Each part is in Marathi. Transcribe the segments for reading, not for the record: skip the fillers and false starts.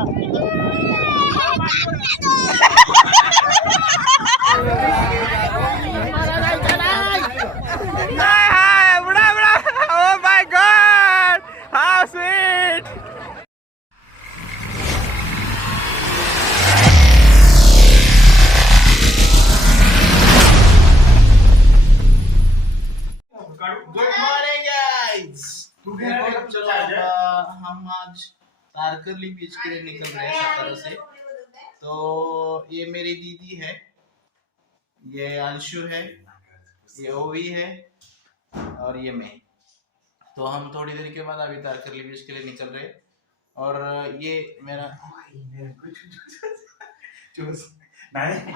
Oh my God! How sweet! Good morning guys. चलो हम आज तारकर्ली बीच के लिए निकल रहे हैं सातारा से। तो ये मेरी दीदी है, ये अंशु है, ये ओवी है और ये मैं। तो हम थोड़ी देर के बाद अभी तारकर्ली बीच के लिए निकल रहे हैं। और ये मेरा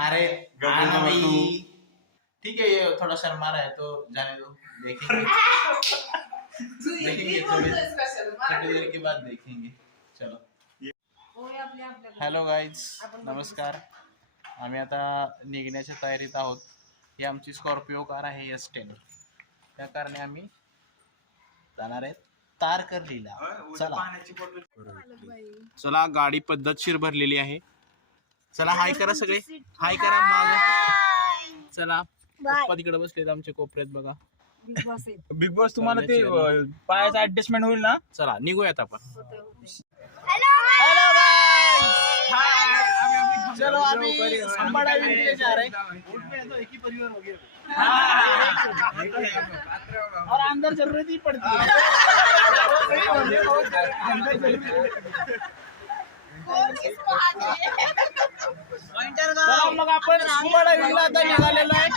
अरे आना भाई, ठीक है, ये थोड़ा शर्मा रहा है तो जाने दो, देखेंगे थोड़ी देर के बाद देखेंगे। चलो, हॅलो गाईज, नमस्कार। आम्ही आता निघण्याच्या तयारीत आहोत। ही आमची स्कॉर्पिओ कार आहे S10, त्या कारणे आम्ही जाणार आहेत तारकर्लीला। चला चला, गाडी पद्धतशीर भरलेली आहे। चला हाय करा सगळे, हाय करा माग। चला, पप्पा तिकडे बसलेत आमच्या कोपऱ्यात बघा। बिग बॉस तुम्हाला ते पायाचं ऍडजस्टमेंट होईल ना? चला निघूयात आपण। चलो अभी संभाड़ा विलेज जा रहे हैं। एक ही परिवार हो गया और अंदर जरूरत ही पड़ती है। मग आपण संभाड़ा विलेज आता निघालेलो आहे।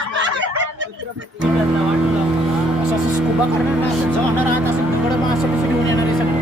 असं स्कूबा करणार ना, जाणार आहात असं तिकडे मासे कसे घेऊन येणार आहे सगळं।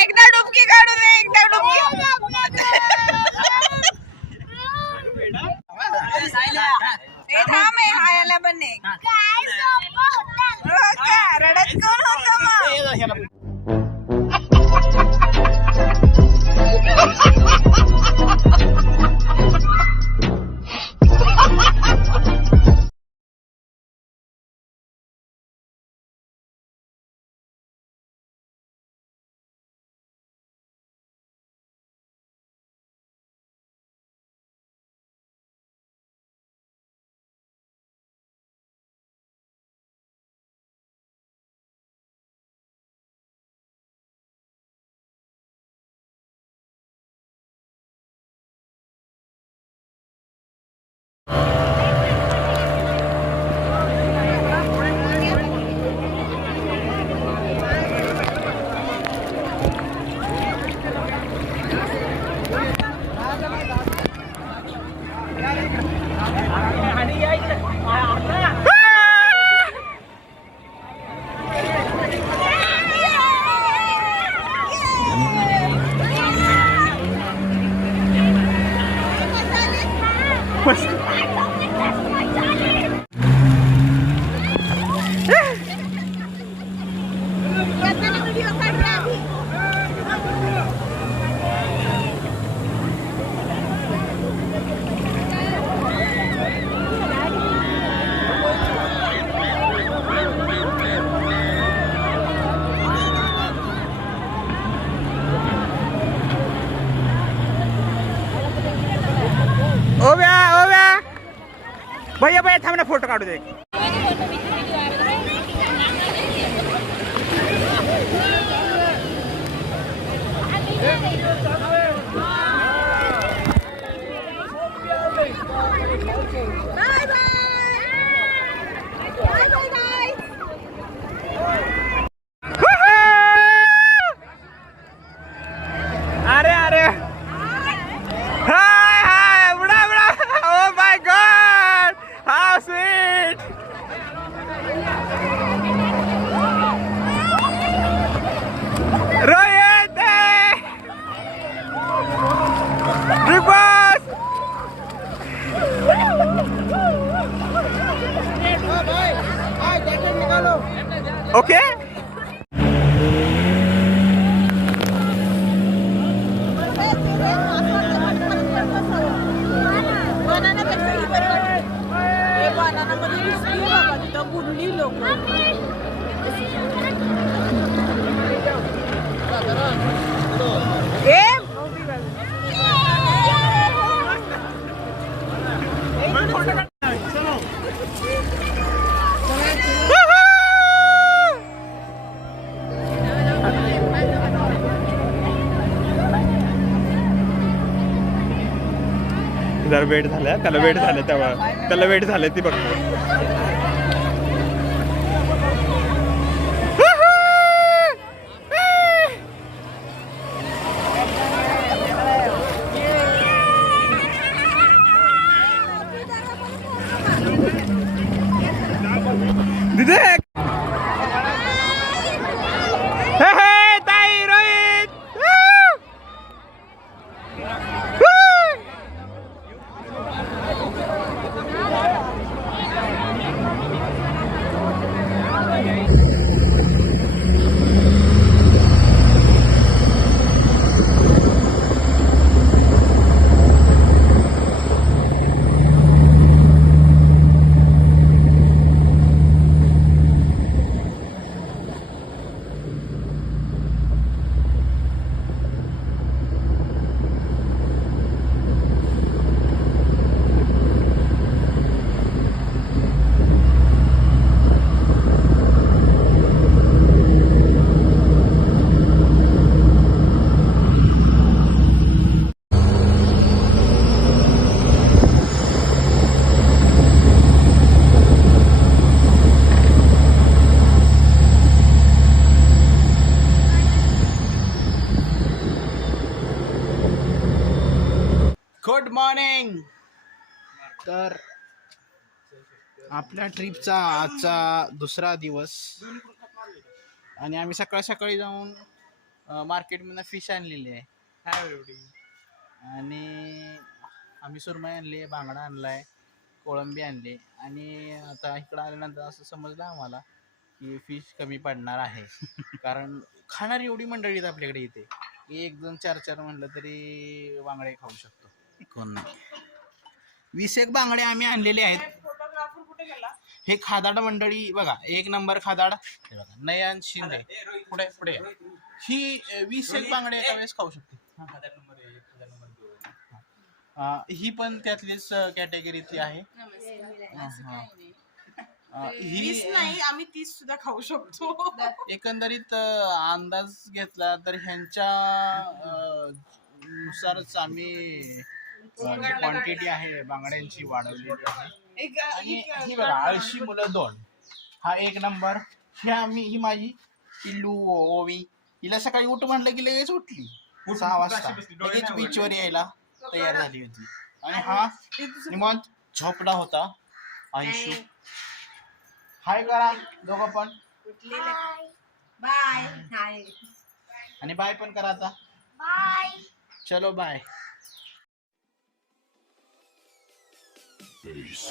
एकदा डुबकी काढू दे, एकदा डुबकी। ए थांब, हायला पण नाही रडत कोण होतं मग? भैया भैया थांब ना, फोटो काढू दे. अरे अरे हाय हाय बुडा बुडा. Oh my god, how sweet. Rohit Bigg Boss. Okay. जर वेट झालं, त्याला वेट झालं, तेव्हा त्याला वेट झालं ती बघतो. दिदे हे हे ताई रोहित. Good morning. तर आपल्या ट्रिपचा आजचा दुसरा दिवस आणि आम्ही सकाळी सकाळी जाऊन मार्केटमधून फिश आणलेली आहे. आणि आम्ही सुरमई आणली, बांगडा आणलाय, कोळंबी आणली. आणि आता इकडं आल्यानंतर असं समजलं आम्हाला की फिश कमी पडणार आहे. कारण खाणारी एवढी मंडळी आहेत आपल्याकडे इथे. 1 2 4 4 म्हणलं तरी बांगडे खाऊ शकतो कोण नाही. 20 बांगडे आम्ही आणलेले आहेत. हे खादाड मंडळी बघा, 1 नंबर खादाड. हे बघा नयन शिंदे, पुढे पुढे. ही 20 बांगडे एका वेळेस खाऊ शकते. ही पण त्यातलीच कॅटेगरीची आहे. ही नाही, आम्ही 30 सुद्धा खाऊ शकतो. एकंदरीत अंदाज घेतला तर ह्यांच्या नुसारच आम्ही जी क्वांटिटी आहे बांगड्यांची वाढवलेली आहे. आणि ही बघा आळशी मुलं 2, हा 1 नंबर. ही माझी पिल्लू ओवी. हिला सकाळी उठ म्हटलं की लगेच उठली. 6 वाजता लगेच बीचवर यायला तयार झाली होती. आणि हा निवांत झोपला होता आयुष्य. हाय करा दोघं पण. बाय. हाय. आणि बाय पण करा आता. बाय. चलो बाय. Peace.